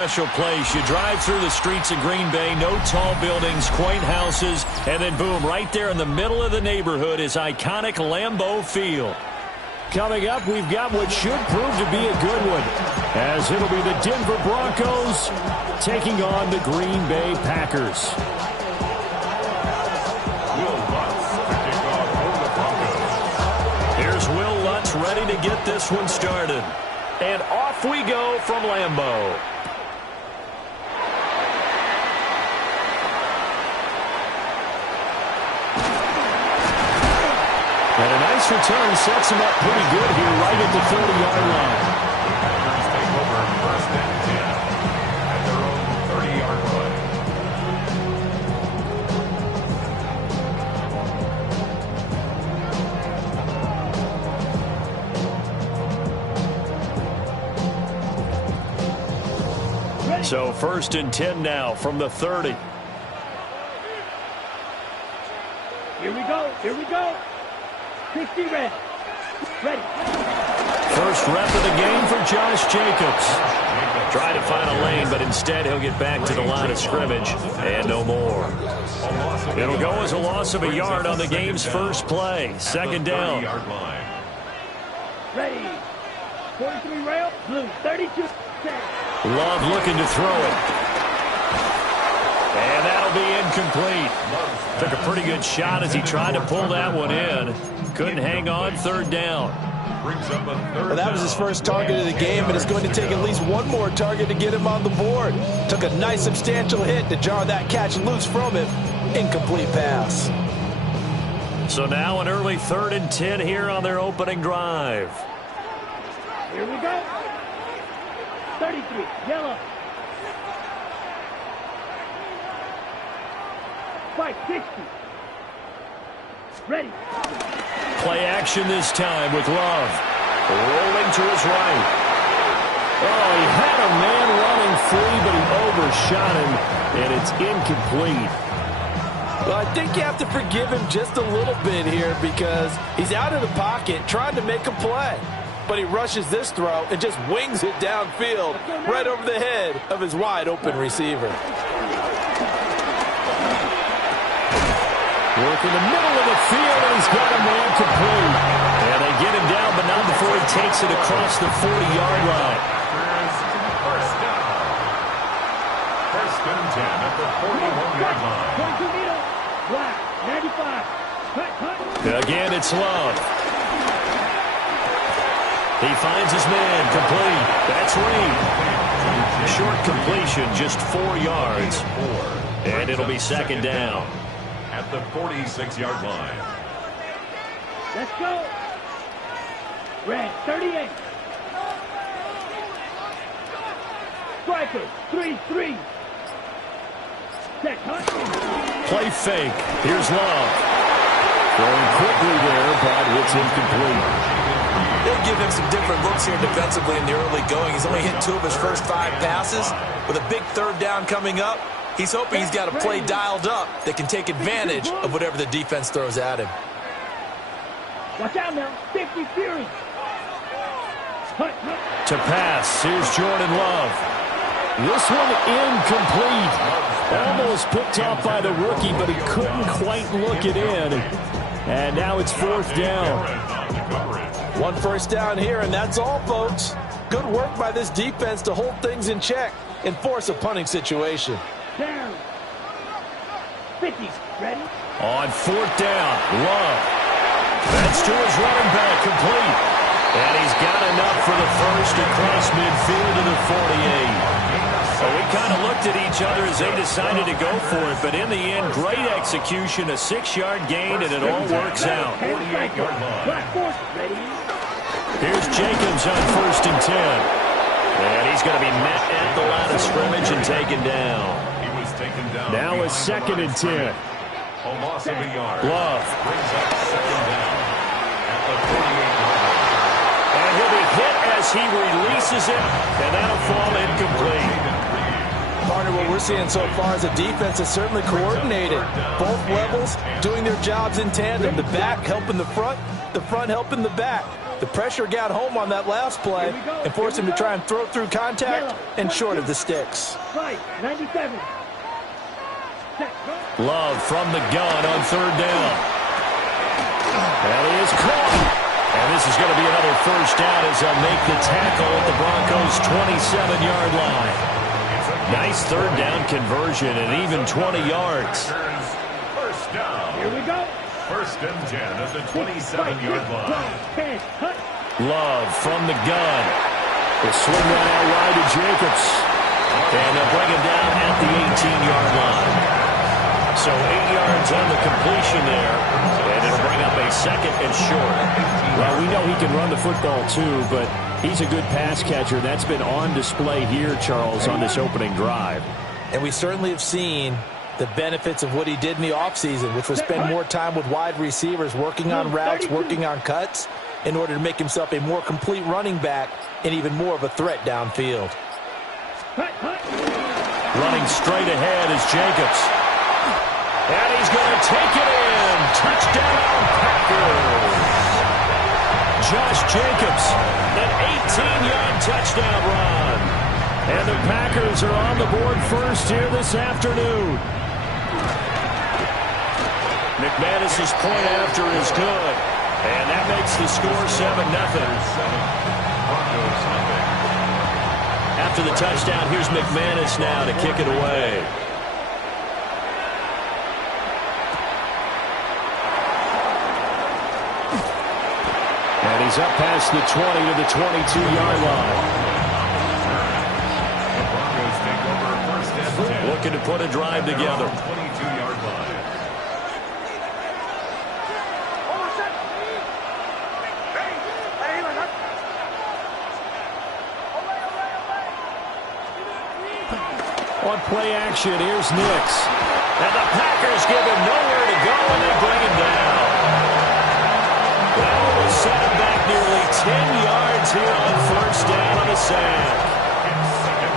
Special place. You drive through the streets of Green Bay, no tall buildings, quaint houses, and then boom, right there in the middle of the neighborhood is iconic Lambeau Field. Coming up, we've got what should prove to be a good one, as it'll be the Denver Broncos taking on the Green Bay Packers. Here's Will Lutz ready to get this one started. And off we go from Lambeau. And a nice return sets him up pretty good here right at the 30-yard line. Packers take over first and 10 at their own 30-yard line. So first and 10 now from the 30. Here we go. Here we go. 60 ready. First rep of the game for Josh Jacobs. Try to find a lane, but instead he'll get back to the line of scrimmage and no more. It'll go as a loss of a yard on the game's first play. Second down. Ready. 43 rail, blue, 32. Love looking to throw it. And that'll be incomplete. Took a pretty good shot as he tried to pull that one in. Couldn't hang on, third down. Well, that was his first target of the game, and it's going to take at least one more target to get him on the board. Took a nice substantial hit to jar that catch loose from him. Incomplete pass. So now an early 3rd and 10 here on their opening drive. Here we go. 33, yellow. 560. Ready. Play action this time with Love. Rolling to his right. Oh, he had a man running free, but he overshot him, and it's incomplete. Well, I think you have to forgive him just a little bit here because he's out of the pocket trying to make a play. But he rushes this throw and just wings it downfield right over the head of his wide-open receiver. Work in the middle of the field, and he's got a man complete. And they get him down, but not before he takes it across the 40-yard line. First down. First and 10 at the 41-yard line. 22 meter, black, 95. Again, it's Love. He finds his man, complete. That's Reed. Short completion, just 4 yards. And it'll be second down. At the 46-yard line. Let's go. Red, 38. Striker, 3-3. Set, hunt. Play fake. Here's Love. Throwing quickly there, but it's incomplete. They'll give him some different looks here defensively in the early going. He's only hit 2 of his first 5 passes. With a big third down coming up, he's hoping he's got a play dialed up that can take advantage of whatever the defense throws at him. Watch out now. 50 Fury. To pass, here's Jordan Love. This one incomplete. Almost picked off by the rookie, but he couldn't quite look it in. And now it's 4th down. 1 first down here, and that's all, folks. Good work by this defense to hold things in check and force a punting situation. Down. 50. Ready? On 4th down, Love. That's to his running back, complete. And he's got enough for the first across midfield to the 48. Well, we kind of looked at each other as they decided to go for it, but in the end, great execution, a 6-yard gain, and it all works out. Here's Jacobs on 1st and 10. And he's going to be met at the line of scrimmage and taken down. Now it's 2nd and 10. A loss of a yard. Love. Brings up second down at the 48-yard line. And he'll be hit as he releases it, and that'll fall incomplete. Partner, what we're seeing so far is the defense is certainly coordinated. Both levels doing their jobs in tandem. The back helping the front helping the back. The pressure got home on that last play and forced him to try and throw through contact and short of the sticks. 97. Love from the gun on third down. And he is caught. And this is going to be another first down as they'll make the tackle at the Broncos' 27-yard line. Nice third down conversion and even 20 yards. First down. Here we go. First and 10 at the 27-yard line. Love from the gun. The swing that out wide to Jacobs. And they'll bring him down at the 18-yard line. So 8 yards on the completion there. And it'll bring up a second and short. Well, we know he can run the football too, but he's a good pass catcher. That's been on display here, Charles, on this opening drive. And we certainly have seen the benefits of what he did in the offseason, which was spend more time with wide receivers, working on routes, working on cuts, in order to make himself a more complete running back and even more of a threat downfield. Running straight ahead is Jacobs. And he's going to take it in. Touchdown, Packers. Josh Jacobs, an 18-yard touchdown run. And the Packers are on the board first here this afternoon. McManus's point after is good. And that makes the score 7-0. After the touchdown, here's McManus now to kick it away. And he's up past the 20 to the 22-yard line. The Broncos take over first and 10. Looking to put a drive together. 22-yard line. On play action, here's Nix. And the Packers give him nowhere to go, and they bring him down. That will set him back nearly 10 yards here on first down on the sack.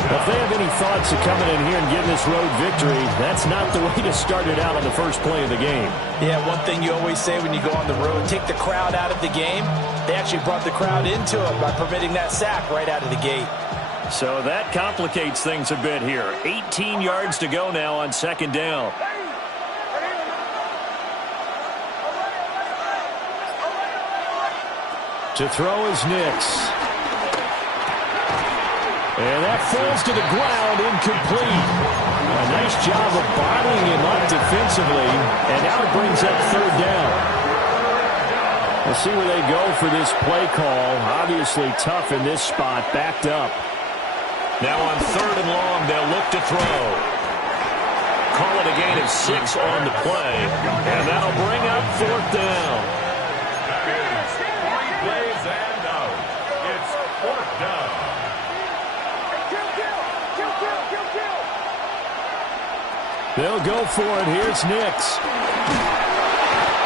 Well, if they have any thoughts of coming in here and getting this road victory, that's not the way to start it out on the first play of the game. Yeah, one thing you always say when you go on the road, take the crowd out of the game. They actually brought the crowd into it by permitting that sack right out of the gate. So that complicates things a bit here. 18 yards to go now on second down. To throw is Nix. And that falls to the ground, incomplete. A nice job of bottling him up defensively, and now it brings up third down. We'll see where they go for this play call. Obviously tough in this spot, backed up. Now on third and long, they'll look to throw. Call it a gain of 6 on the play, and that'll bring up fourth down. Three plays and out. It's fourth down. They'll go for it. Here's Nix.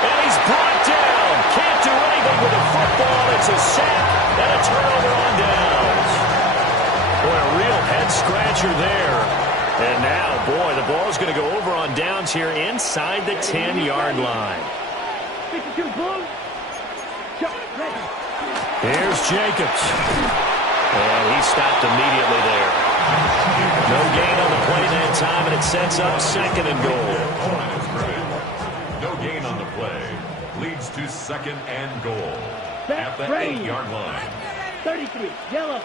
And he's brought down. Can't do anything with the football. It's a sack and a turnover on downs. Boy, a real head-scratcher there. And now, boy, the ball's going to go over on downs here inside the 10-yard line. 52, boom. Here's Jacobs. And he stopped immediately there. No gain on the play that time, and it sets up second and goal. No gain on the play. Leads to second and goal. At the 8-yard line. 33, yellow.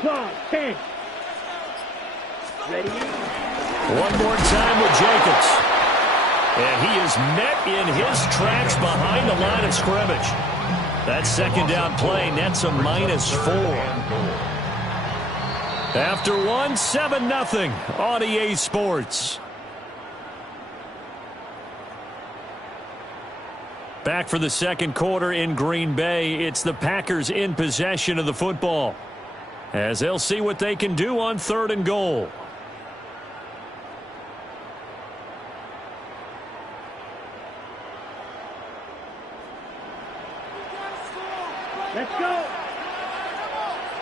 Clock, 10. Ready? One more time with Jacobs. And he is met in his tracks behind the line of scrimmage. That second down play nets a -4. After one, 7-0 on EA Sports. Back for the second quarter in Green Bay. It's the Packers in possession of the football, as they'll see what they can do on third and goal. Let's go.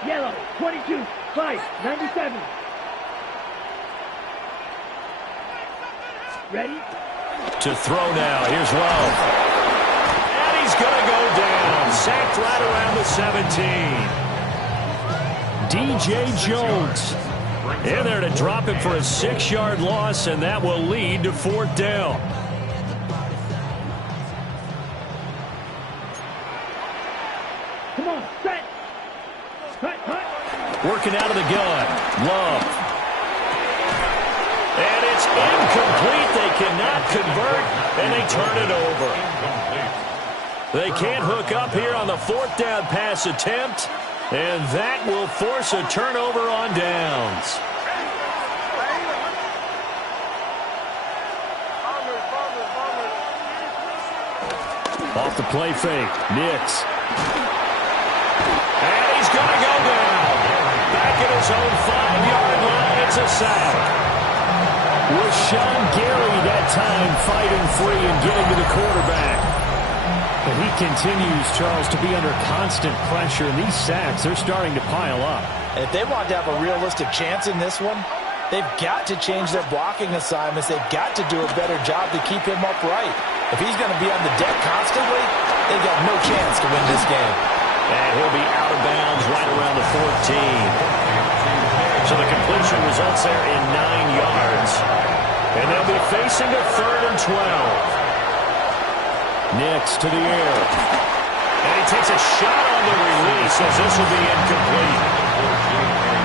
Yellow, 22, 5, 97. Ready? To throw now. Here's Love. And he's he's going to go down. Sacked right around the 17. D.J. Jones in there to drop him for a 6-yard loss, and that will lead to 4th down. Come on, set. Cut. Working out of the gun. Love. And it's incomplete. They cannot convert, and they turn it over. They can't hook up here on the 4th down pass attempt, and that will force a turnover on downs. off the play fake. Nix. And he's going to go down. Back at his own 5-yard line. It's a sack. Rashawn Gary that time fighting free and getting to the quarterback. And he continues, Charles, to be under constant pressure. And these sacks, they're starting to pile up. If they want to have a realistic chance in this one, they've got to change their blocking assignments. They've got to do a better job to keep him upright. If he's going to be on the deck constantly, they've got no chance to win this game. And he'll be out of bounds right around the 14. So the completion results there in 9 yards. And they'll be facing a 3rd and 12. Nix to the air. And he takes a shot on the release as this will be incomplete.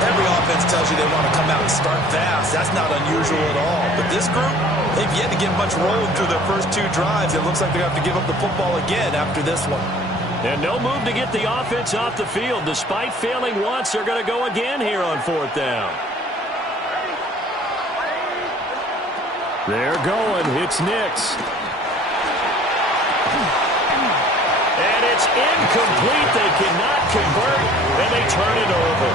Every offense tells you they want to come out and start fast. That's not unusual at all. But this group, they've yet to get much rolling through their first 2 drives. It looks like they're going to have to give up the football again after this one. And no move to get the offense off the field. Despite failing once, they're going to go again here on 4th down. They're going. It's Nix. And it's incomplete. They cannot convert, and they turn it over.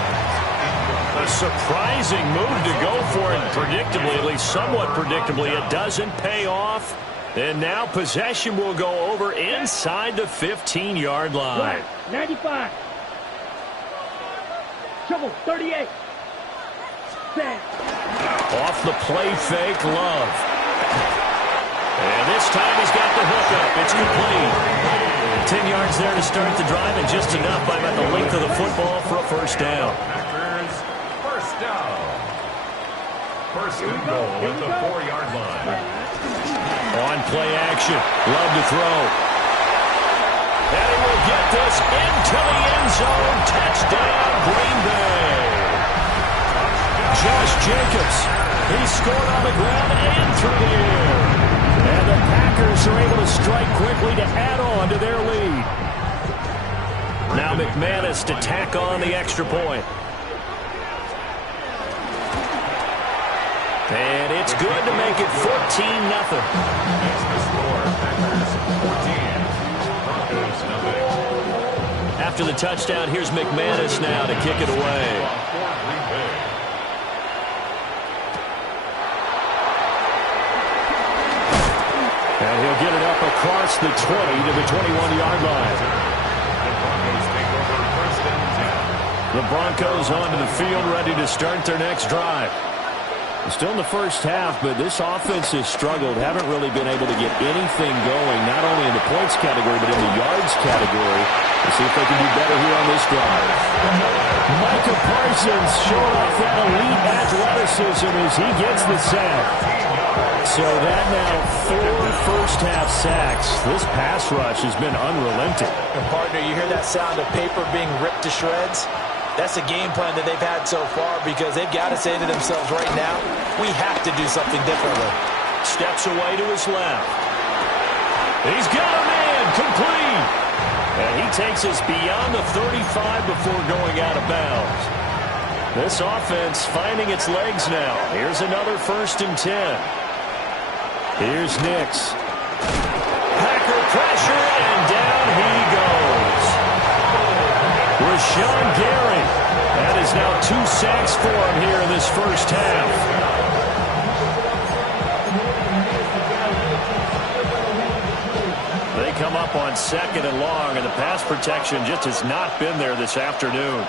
A surprising move to go for it, predictably, at least somewhat predictably. It doesn't pay off. And now possession will go over inside the 15-yard line. 95. Trouble, 38. Set. Off the play fake, Love. And this time he's got the hook up. It's complete. 10 yards there to start the drive, and just enough by about the length of the football for a first down. First down. First and goal at the 4-yard line. On play action. Love to throw. And he will get this into the end zone. Touchdown, Green Bay. Josh Jacobs. He scored on the ground and through the air. And the Packers are able to strike quickly to add on to their lead. Now McManus to tack on the extra point. And it's good to make it 14-0. That's the score. Packers 14. Broncos nothing. After the touchdown, here's McManus now to kick it away. And he'll get it up across the 20 to the 21-yard line. The Broncos take over first and 10. The Broncos onto the field, ready to start their next drive. Still in the first half, but this offense has struggled. Haven't really been able to get anything going, not only in the points category, but in the yards category. We'll see if they can do better here on this drive. Micah Parsons showing off that elite athleticism as he gets the sack. So that now 4 first-half sacks. This pass rush has been unrelenting. And partner, you hear that sound of paper being ripped to shreds? That's the game plan that they've had so far, because they've got to say to themselves right now, we have to do something differently. Steps away to his left. He's got a man, complete. And he takes us beyond the 35 before going out of bounds. This offense finding its legs now. Here's another 1st and 10. Here's Nix. Packer pressure, and down he goes. Rashawn Gary. That is now 2 sacks for him here in this first half. They come up on 2nd and long, and the pass protection just has not been there this afternoon.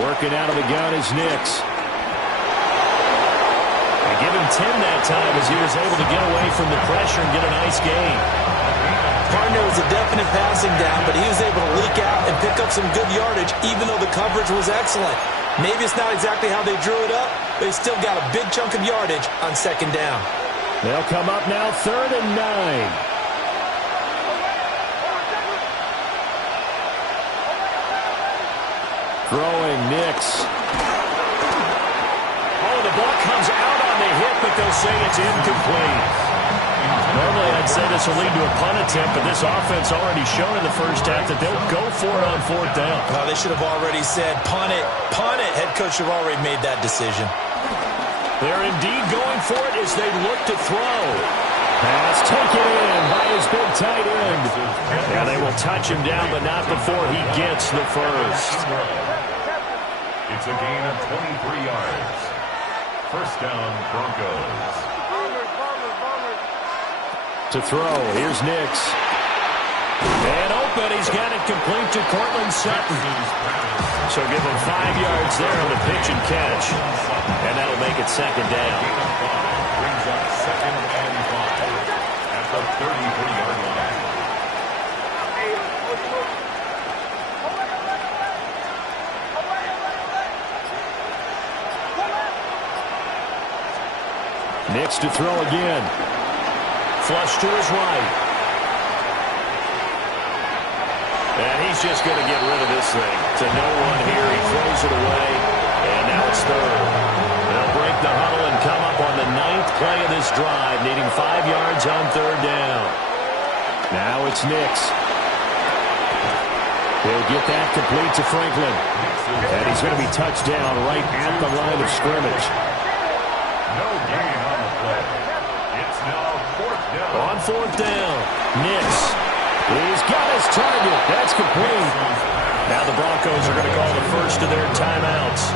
Working out of the gun is Nix. They give him 10 that time as he was able to get away from the pressure and get a nice gain. Partner was a definite passing down, but he was able to leak out and pick up some good yardage, even though the coverage was excellent. Maybe it's not exactly how they drew it up, but they still got a big chunk of yardage on second down. They'll come up now 3rd and 9. Throwing Nix. Oh, the ball comes out on the hit, but they'll say it's incomplete. Normally, I'd say this will lead to a punt attempt, but this offense already shown in the first half that they'll go for it on 4th down. Oh, they should have already said, punt it, punt it. Head coach should have already made that decision. They're indeed going for it as they look to throw. Pass taken in by his big tight end. Yeah, they will touch him down, but not before he gets the first. It's a gain of 23 yards. First down, Broncos. To throw, here's Nix. And open, he's got it complete to Cortland Sutton. So give him 5 yards there on the pitch and catch. And that'll make it 2nd down. Brings up 2nd and 5 at the 33-yard line. Nix to throw again. Flush to his right. And he's just going to get rid of this thing. To no one here. He throws it away. And now it's 3rd. They'll break the huddle and come up on the 9th play of this drive, needing 5 yards on 3rd down. Now it's Nix. He'll get that complete to Franklin. And he's going to be touched down right at the line of scrimmage. No gain on the play. It's now 4th down. On 4th down, Nix. He's got his target. That's complete. Now the Broncos are going to call the first of their timeouts,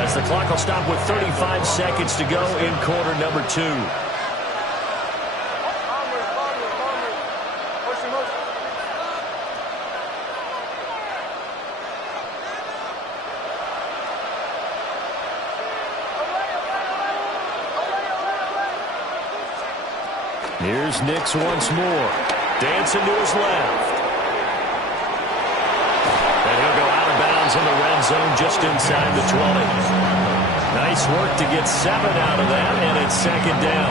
as the clock will stop with 35 seconds to go in quarter number 2. Here's Nix once more. Dancing to his left. And he'll go out of bounds in the red zone just inside the 20. Nice work to get 7 out of that, and it's 2nd down.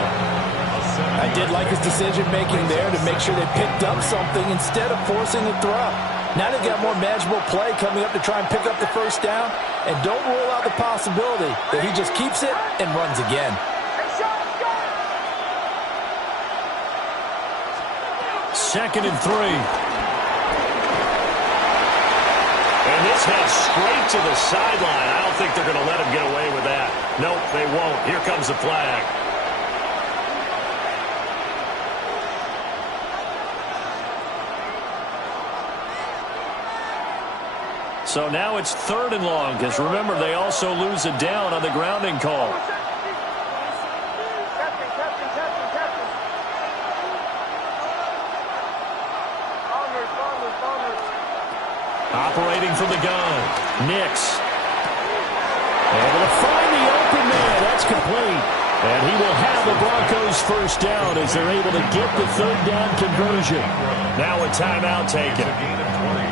I did like his decision-making there to make sure they picked up something instead of forcing the throw. Now they've got more manageable play coming up to try and pick up the first down, and don't rule out the possibility that he just keeps it and runs again. 2nd and 3. And this heads straight to the sideline. I don't think they're going to let him get away with that. Nope, they won't. Here comes the flag. So now it's 3rd and long, because remember, they also lose a down on the grounding call. Operating from the gun, Nix. Able to find the open man. That's complete. And he will have the Broncos first down as they're able to get the 3rd down conversion. Now a timeout taken.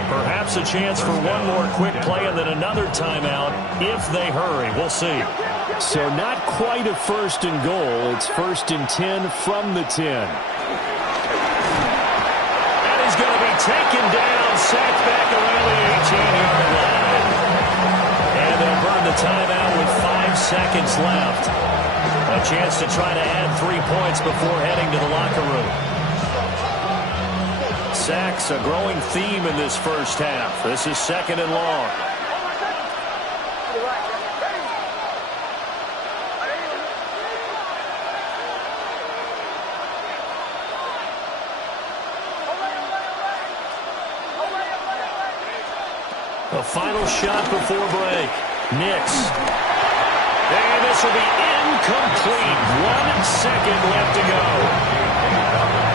Perhaps a chance for one more quick play and then another timeout if they hurry. We'll see. So not quite a 1st and goal. It's 1st and 10 from the 10. And he's going to be taken down, sacked back around the 18-yard line. And they'll burn the timeout with 5 seconds left. A chance to try to add 3 points before heading to the locker room. Sacks, a growing theme in this first half. This is 2nd and long. A final shot before break. Nix. And this will be incomplete. 1 second left to go.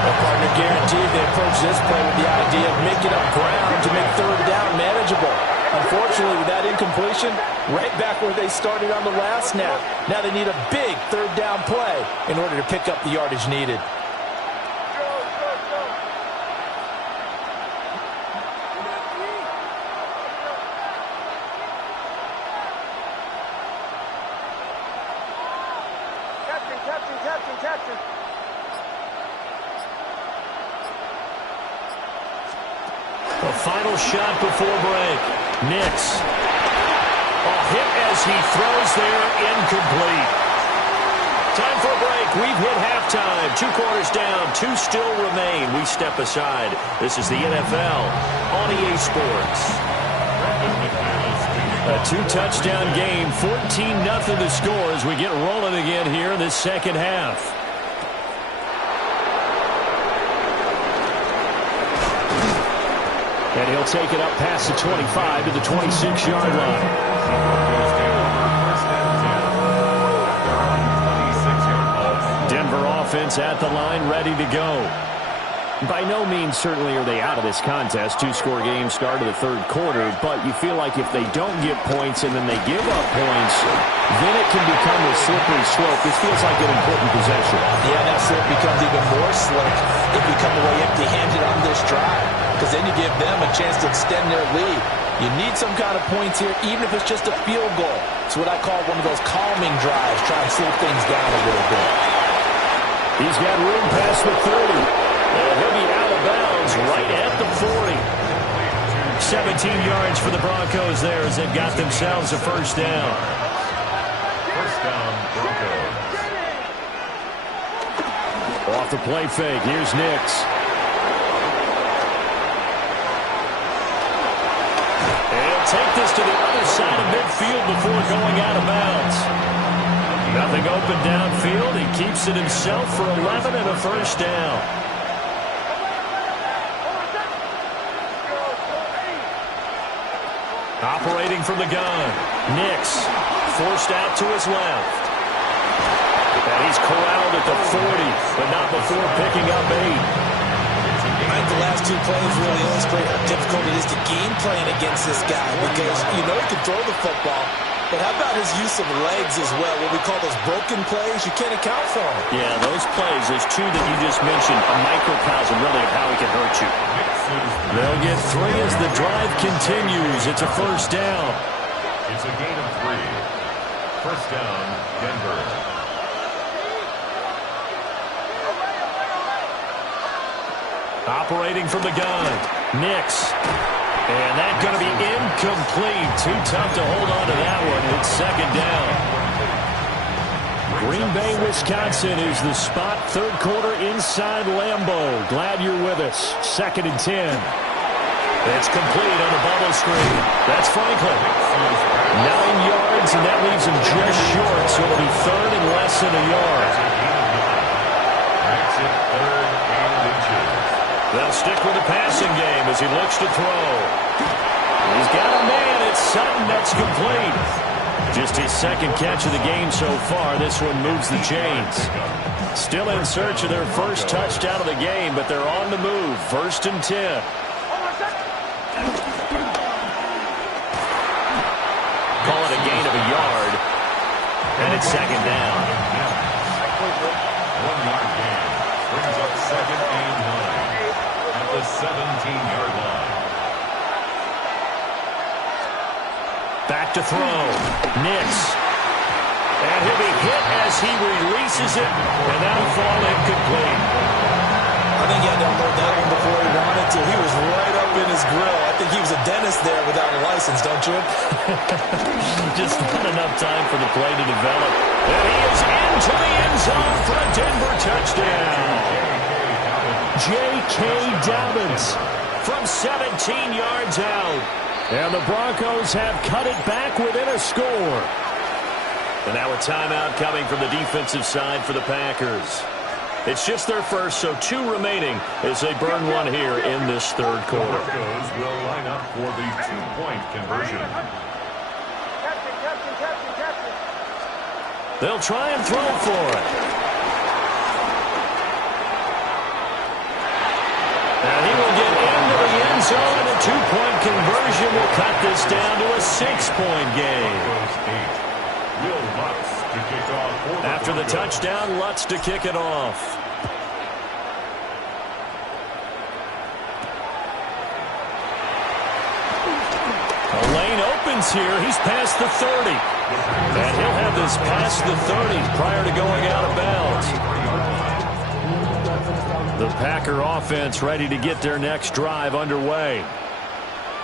Well, partner, guaranteed they approach this play with the idea of making up ground to make 3rd down manageable. Unfortunately, with that incompletion, right back where they started on the last snap. Now they need a big 3rd down play in order to pick up the yardage needed. A final shot before break. Nix. A hit as he throws there, incomplete. Time for a break. We've hit halftime. 2 quarters down, 2 still remain. We step aside. This is the NFL on EA Sports. A 2-touchdown game, 14-0 to score as we get rolling again here in this second half. And he'll take it up past the 25 to the 26-yard line. Denver offense at the line, ready to go. By no means certainly are they out of this contest. 2-score game start of the third quarter, but you feel like if they don't get points and then they give up points, then it can become a slippery slope. This feels like an important possession. Yeah, that slope becomes even more slick if you come away empty-handed on this drive, because then you give them a chance to extend their lead. You need some kind of points here, even if it's just a field goal. It's what I call one of those calming drives, try and slow things down a little bit. He's got room past the 30. And he'll be out of bounds right at the 40. 17 yards for the Broncos there as they've got themselves a first down. First down, Broncos. Off the play fake, here's Nix. And he'll take this to the other side of midfield before going out of bounds. Nothing open downfield. He keeps it himself for 11 and a first down. Operating from the gun. Nix forced out to his left. And he's corralled at the 40, but not before picking up 8. I think the last 2 plays really illustrate how difficult it is to game plan against this guy, because you know he can throw the football, but how about his use of legs as well? What we call those broken plays, you can't account for them. Yeah, those plays, those 2 that you just mentioned, a microcosm really of how he can hurt you. They'll get 3 as the drive continues. It's a first down. It's a gain of 3. First down, Denver. Operating from the gun. Nix. And that's going to be incomplete. Too tough to hold on to that one. It's second down. Green Bay, Wisconsin is the spot. Third quarter inside Lambeau. Glad you're with us. 2nd and 10. It's complete on the bubble screen. That's Franklin. 9 yards, and that leaves him just short. So it'll be 3rd and less than a yard. Makes it 3rd and inches. They'll stick with the passing game as he looks to throw. He's got a man. It's Sutton. That's complete. Just his 2nd catch of the game so far. This one moves the chains. Still in search of their first touchdown of the game, but they're on the move. 1st and 10. Call it a gain of a yard. And it's 2nd down. 1-yard gain. Brings up 2nd and 9 at the 17-yard line. Back to throw. Nix. And he'll be hit as he releases it. And that'll fall incomplete. I think he had to unload that one before he wanted to. He was right up in his grill. I think he was a dentist there without a license, don't you? Just not enough time for the play to develop. And he is into the end zone for a Denver touchdown. J.K. Dobbins from 17 yards out. And the Broncos have cut it back within a score. And now a timeout coming from the defensive side for the Packers. It's just their first, so 2 remaining as they burn one here in this third quarter. The Broncos will line up for the 2-point conversion. They'll try and throw for it. And he will get into the end zone, and a 2-point conversion will cut this down to a 6-point game. After the touchdown, Lutz to kick it off. A lane open Dobbins here. He's past the 30. And he'll have this past the 30 prior to going out of bounds. The Packer offense ready to get their next drive underway.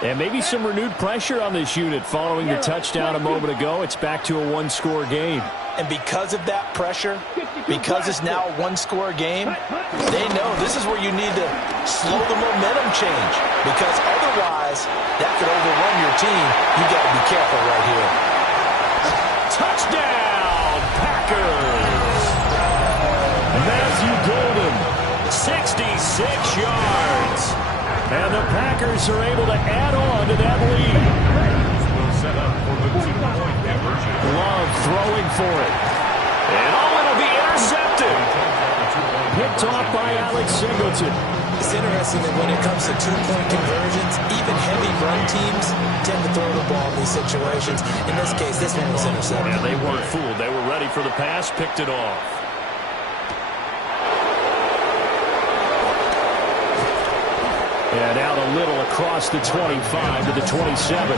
And maybe some renewed pressure on this unit following the touchdown a moment ago. It's back to a one-score game. And because of that pressure, because it's now a one-score game, they know this is where you need to slow the momentum change. Because otherwise, that could overrun your team. You got to be careful right here. Touchdown, Packers! Matthew Golden, 66 yards. And the Packers are able to add on to that lead. Will set up for the 2-point conversion. Love throwing for it. And it'll be intercepted. Picked off by Alex Singleton. It's interesting that when it comes to two-point conversions, even heavy run teams tend to throw the ball in these situations. In this case, this one was intercepted. Yeah, they weren't fooled. They were ready for the pass, picked it off. And out a little across the 25 to the 27. The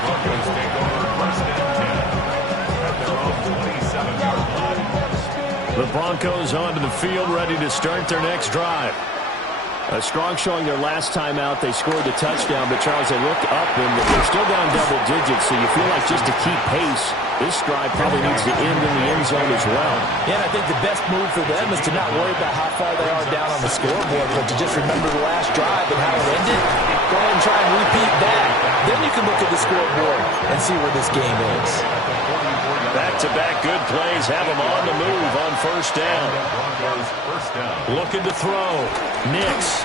Broncos take over first and 10 at their own 27-yard line. The Broncos onto the field, ready to start their next drive. A strong showing their last time out. They scored the touchdown, but Charles, they look up and they're still down double digits, so you feel like just to keep pace, this drive probably needs to end in the end zone as well. Yeah, and I think the best move for them is to not worry about how far they are down on the scoreboard, but to just remember the last drive and how it ended. Go ahead and try and repeat that. Then you can look at the scoreboard and see where this game is. Back-to-back good plays have them on the move on first down. Broncos first down. Looking to throw. Nix.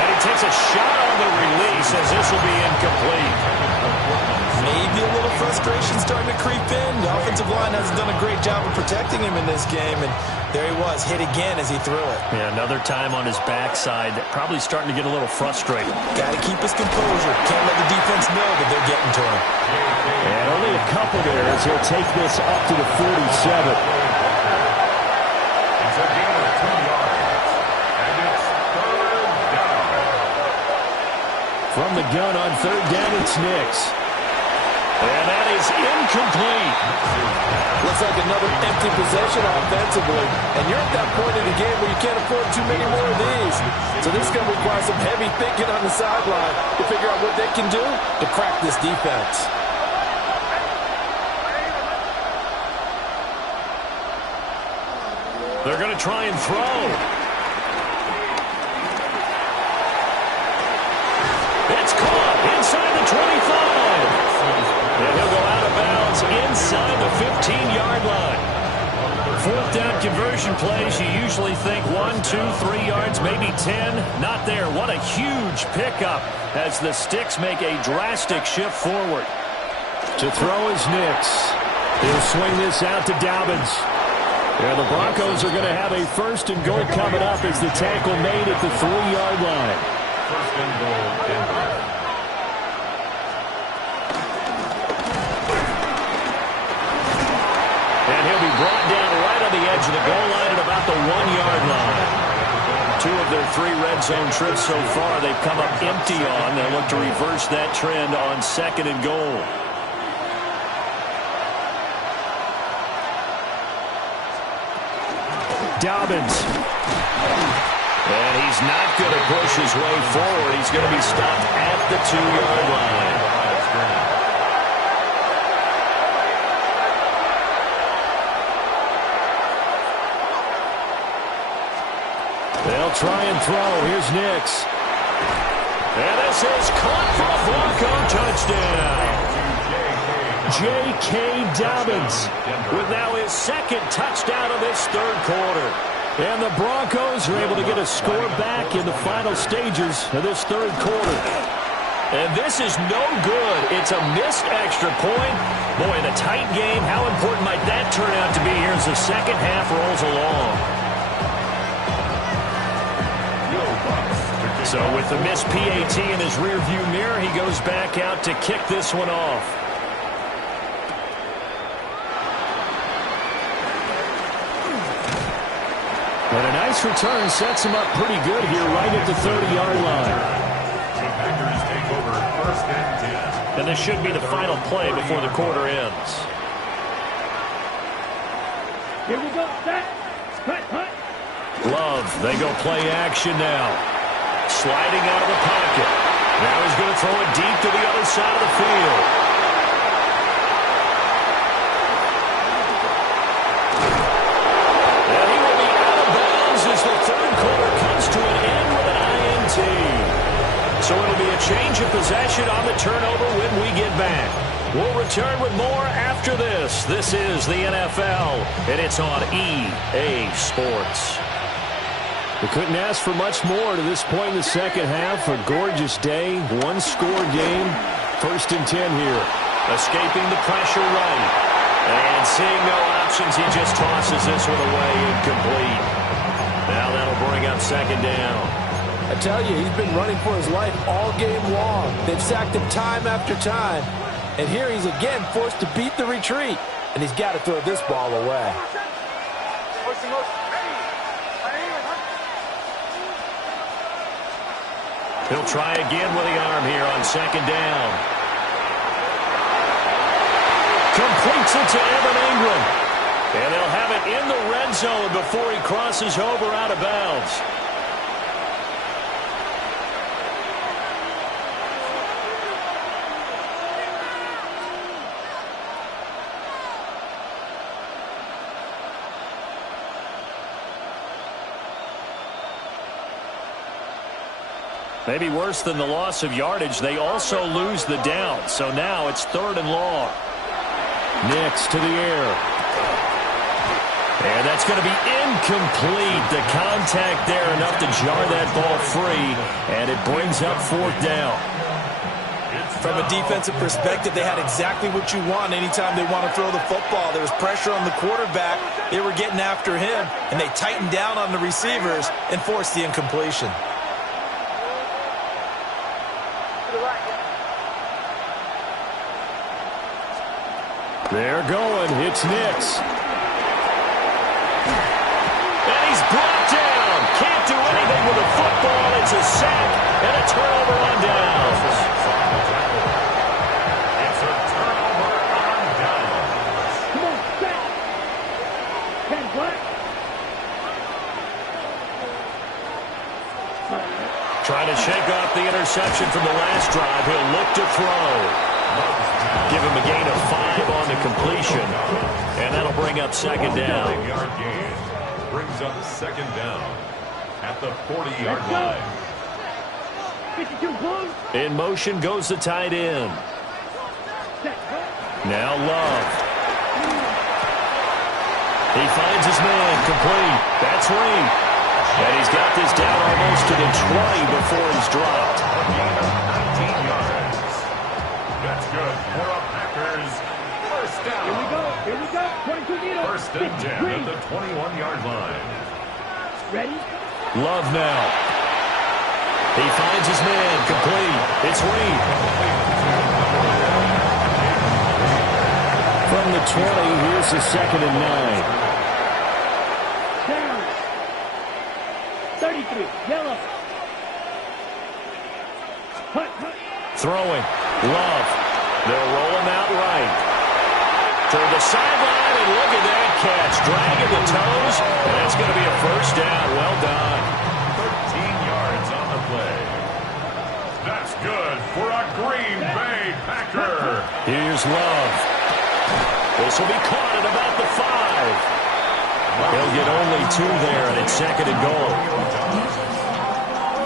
And he takes a shot on the release as this will be incomplete. Maybe a little frustration starting to creep in. The offensive line hasn't done a great job of protecting him in this game, and there he was, hit again as he threw it. Yeah, another time on his backside. Probably starting to get a little frustrated. Got to keep his composure. Can't let the defense know that they're getting to him. And only a couple there as he'll take this up to the 47. It's a gain of 2 yards. And it's third down. From the gun on third down, it's Nix. And that is incomplete. Looks like another empty possession offensively. And you're at that point in the game where you can't afford too many more of these. So this is going to require some heavy thinking on the sideline to figure out what they can do to crack this defense. They're going to try and throw. It's caught inside the 25. And he'll go out of bounds inside the 15-yard line. Fourth down conversion plays, you usually think 1, 2, 3 yards, maybe 10. Not there. What a huge pickup as the Sticks make a drastic shift forward. To throw is Nix. He'll swing this out to Dobbins. Yeah, the Broncos are going to have a first and goal coming up as the tackle made at the 3-yard line. First and goal, Denver. And he'll be brought down right on the edge of the goal line at about the 1-yard line. 2 of their 3 red zone trips so far they've come up empty on. They'll look to reverse that trend on second and goal. Dobbins. And he's not going to push his way forward. He's going to be stopped at the 2-yard line. They'll try and throw. Here's Nix. And this is caught for a Bronco touchdown. J.K. Dobbins with now his second touchdown of this third quarter. And the Broncos are able to get a score back in the final stages of this third quarter. And this is no good. It's a missed extra point. Boy, in a tight game, how important might that turn out to be here as the second half rolls along? So with the missed PAT in his rearview mirror, he goes back out to kick this one off. And a nice return sets him up pretty good here right at the 30-yard line. The Packers take over first and 10. And this should be the final play before the quarter ends. Here we go. Set. Cut, cut. Love, they go play action now. Sliding out of the pocket. Now he's going to throw it deep to the other side of the field. And he will be out of bounds as the third quarter comes to an end with an INT. So it'll be a change of possession on the turnover when we get back. We'll return with more after this. This is the NFL, and it's on EA Sports. We couldn't ask for much more to this point in the second half. A gorgeous day, one-score game. 1st and 10 here. Escaping the pressure right. And seeing no options, he just tosses this one away incomplete. Now that'll bring up 2nd down. I tell you, he's been running for his life all game long. They've sacked him time after time. And here he's again forced to beat the retreat. And he's got to throw this ball away. He'll try again with the arm here on 2nd down. Completes it to Evan Ingram. And they'll have it in the red zone before he crosses over out of bounds. Maybe worse than the loss of yardage, they also lose the down. So now it's 3rd and long. Nix to the air. And that's going to be incomplete. The contact there enough to jar that ball free. And it brings up 4th down. From a defensive perspective, they had exactly what you want anytime they want to throw the football. There was pressure on the quarterback. They were getting after him. And they tightened down on the receivers and forced the incompletion. They're going. It's Nix. And he's brought down. Can't do anything with the football. It's a sack and a turnover on downs. It's a turnover on downs. Come on, set. 10 black. Trying to shake off the interception from the last drive. He'll look to throw. Give him a gain of 5 on the completion. And that'll bring up 2nd down. 5-yard gain brings up 2nd down at the 40-yard line. 52 close. In motion goes the tight end. Now Love. He finds his man complete. That's Reed. And he's got this down almost to the 20 before he's dropped. 19 yards. That's good for a Packers 1st down. Here we go. Here we go. 22 meters. 1st and 10 at the 21-yard line. Ready? Love now. He finds his man complete. It's Reed. From the 20, here's the 2nd and 9. Down. 33. Yellow. Hut, hut. Throwing. Love. They'll roll him out right. Toward the sideline, and look at that catch. Dragging the toes, and that's going to be a 1st down. Well done. 13 yards on the play. That's good for a Green Bay Packer. Here's Love. This will be caught at about the 5. He'll get only 2 there, and it's 2nd and goal.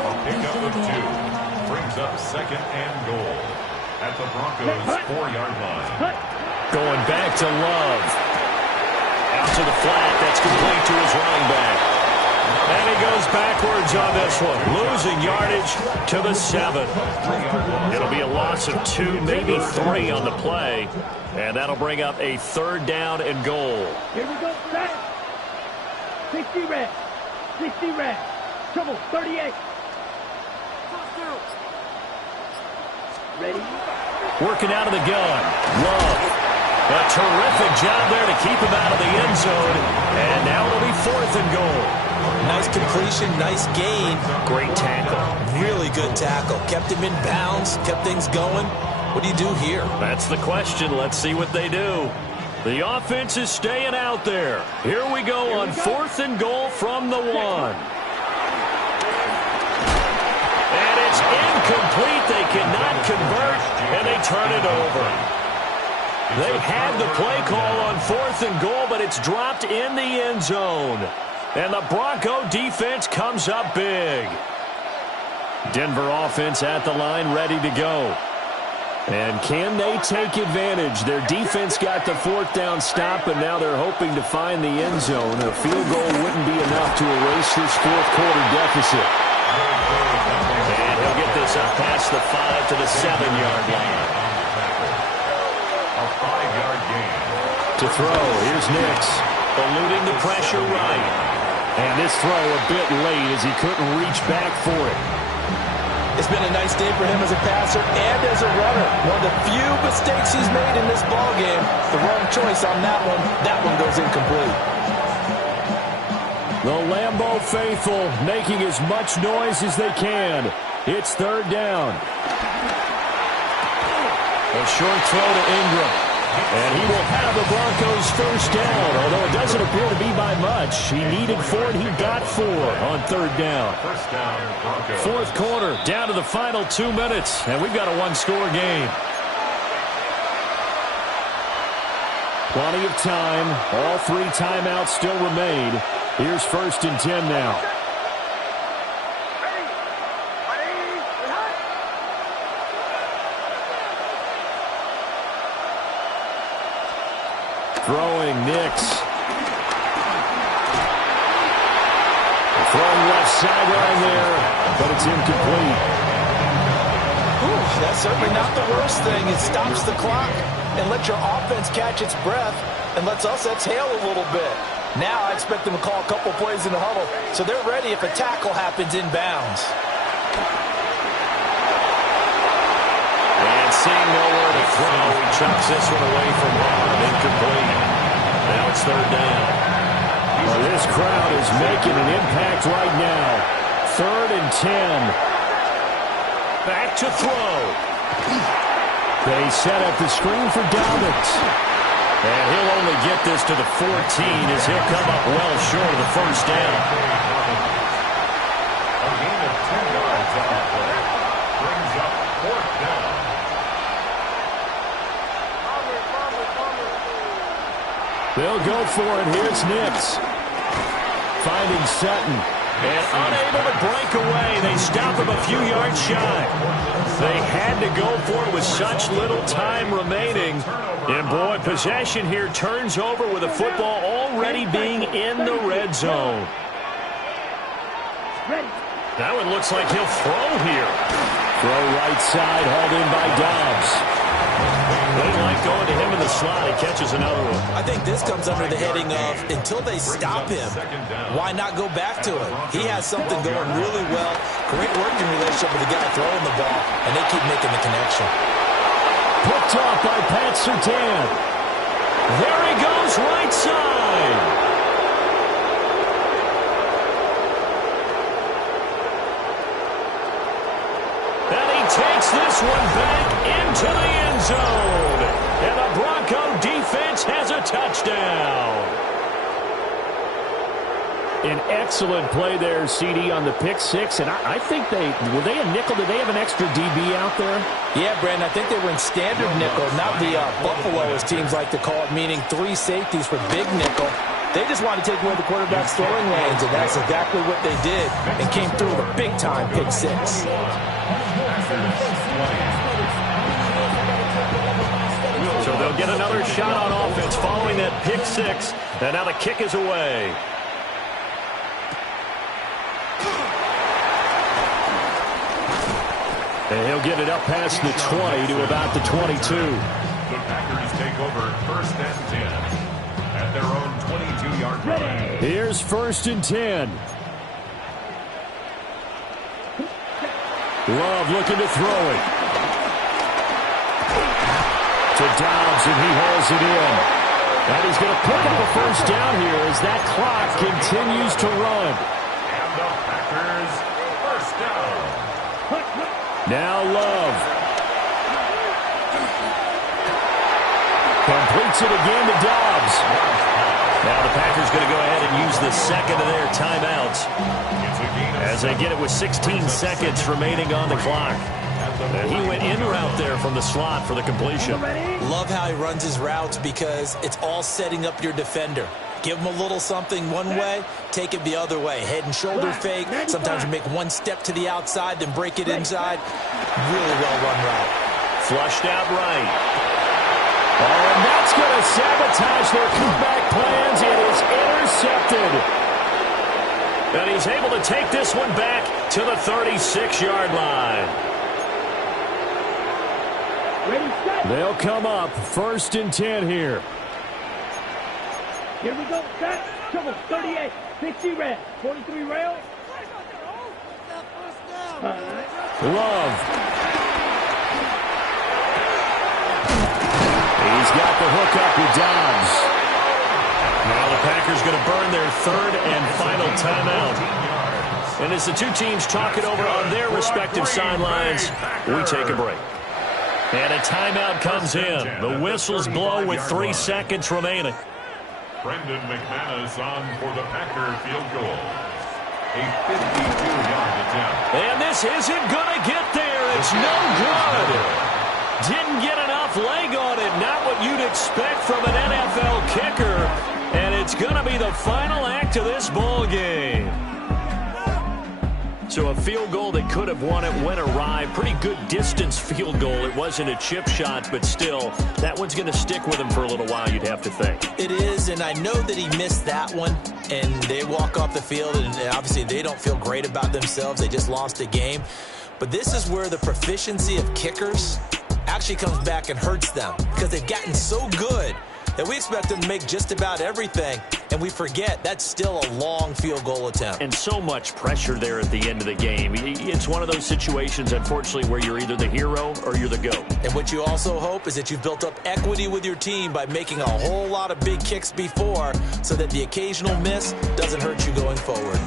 A pickup of 2 brings up 2nd and goal at the Broncos' 4-yard line. Going back to Love. Out to the flat. That's complete to his running back. And he goes backwards on this one. Losing yardage to the 7. It'll be a loss of 2, maybe 3 on the play. And that'll bring up a 3rd down and goal. Here we go. Set. 60 red. 60 red. Trouble. 38. Ready? Working out of the gun. Love. A terrific job there to keep him out of the end zone. And now it'll be 4th and goal. Nice completion, nice gain. Great tackle. Really good tackle. Kept him in bounds, kept things going. What do you do here? That's the question. Let's see what they do. The offense is staying out there. Here we go on 4th and goal from the 1. And it's incomplete. They cannot convert, and they turn it over. They had the play call on 4th and goal, but it's dropped in the end zone. And the Bronco defense comes up big. Denver offense at the line, ready to go. And can they take advantage? Their defense got the 4th down stop, and now they're hoping to find the end zone. A field goal wouldn't be enough to erase this 4th quarter deficit. And he'll get this up past the 5 to the 7-yard line. A 5-yard gain. To throw, here's Nix, eluding the pressure right. And this throw a bit late as he couldn't reach back for it. It's been a nice day for him as a passer and as a runner. One of the few mistakes he's made in this ballgame. The wrong choice on that one. That one goes incomplete. The Lambeau faithful making as much noise as they can. It's 3rd down. A short throw to Ingram. And he will have the Broncos 1st down, although it doesn't appear to be by much. He needed 4, and he got 4 on 3rd down. 1st down, Broncos. 4th quarter, down to the final 2 minutes, and we've got a 1-score game. Plenty of time. All 3 timeouts still remain. Here's 1st and 10 now. Throwing Nix. Throwing left sideline there, but it's incomplete. Ooh, that's certainly not the worst thing. It stops the clock and lets your offense catch its breath and lets us exhale a little bit. Now I expect them to call a couple plays in the huddle, so they're ready if a tackle happens inbounds. And seeing nowhere to throw, he chucks this one away from home. Incomplete. Now it's 3rd down. Well, this crowd is making an impact right now. 3rd and 10. Back to throw. They set up the screen for Dobbins. And he'll only get this to the 14 as he'll come up well short of the 1st down. A gain of 10 yards on the play. Brings up 4th down. They'll go for it. Here's Nix. Finding Sutton. And unable to break away. They stop him a few yards shy. They had to go for it with such little time remaining. And, boy, possession here turns over with the football already being in the red zone. That one looks like he'll throw here. Throw right side, hauled in by Dobbs. They like going to him in the slot. He catches another one. I think this comes under the heading of until they stop him, why not go back to it? He has something going really well. Great working relationship with the guy throwing the ball, and they keep making the connection. Picked off by Pat Surtain. There he goes right side. Takes this one back into the end zone. And the Bronco defense has a touchdown. An excellent play there, CD, on the pick 6. And I think were they a nickel? Did they have an extra DB out there? Yeah, Brandon, I think they were in standard nickel, not the Buffalo, as teams like to call it, meaning 3 safeties for big nickel. They just wanted to take away the quarterback's throwing lanes, and that's exactly what they did, and came through with a big-time pick 6. So they'll get another shot on offense following that pick 6. And now the kick is away. And he'll get it up past the 20 to about the 22. The Packers take over 1st and 10 at their own 22-yard line. Here's 1st and 10. Love looking to throw it. To Dobbs, and he hauls it in. And he's going to pick up a 1st down here as that clock continues to run. And the Packers 1st down. Now Love. kicks it again to Dobbs. Now the Packers going to go ahead and use the second of their timeouts as they get it with 16 seconds remaining on the clock. And he went in route there from the slot for the completion. Love how he runs his routes because it's all setting up your defender. Give him a little something one way, take it the other way. Head and shoulder fake. Sometimes you make one step to the outside, then break it inside. Really well-run route. Flushed out right. Oh, and that's going to sabotage their comeback plans. It is intercepted. And he's able to take this one back to the 36-yard line. They'll come up 1st and 10 here. Here we go. Set. Trouble. 38. 60 red. 43 rail. Love. He's got the hook up with Dobbs. Now the Packers going to burn their 3rd and final timeout. And as the two teams talk it over on their respective sidelines, we take a break. And a timeout comes in. The whistles blow with 3 seconds remaining. Brendan McManus on for the Packer field goal. A 52-yard attempt. And this isn't going to get there. It's no good. Didn't get enough leg on it. Not what you'd expect from an NFL kicker. And it's going to be the final act of this ball game. So a field goal that could have won it went awry. Pretty good distance field goal. It wasn't a chip shot, but still, that one's going to stick with him for a little while, you'd have to think. It is, and I know that he missed that one, and they walk off the field, and obviously they don't feel great about themselves. They just lost a game. But this is where the proficiency of kickers actually comes back and hurts them because they've gotten so good that we expect them to make just about everything, and we forget that's still a long field goal attempt. And so much pressure there at the end of the game. It's one of those situations, unfortunately, where you're either the hero or you're the GOAT. And what you also hope is that you've built up equity with your team by making a whole lot of big kicks before so that the occasional miss doesn't hurt you going forward.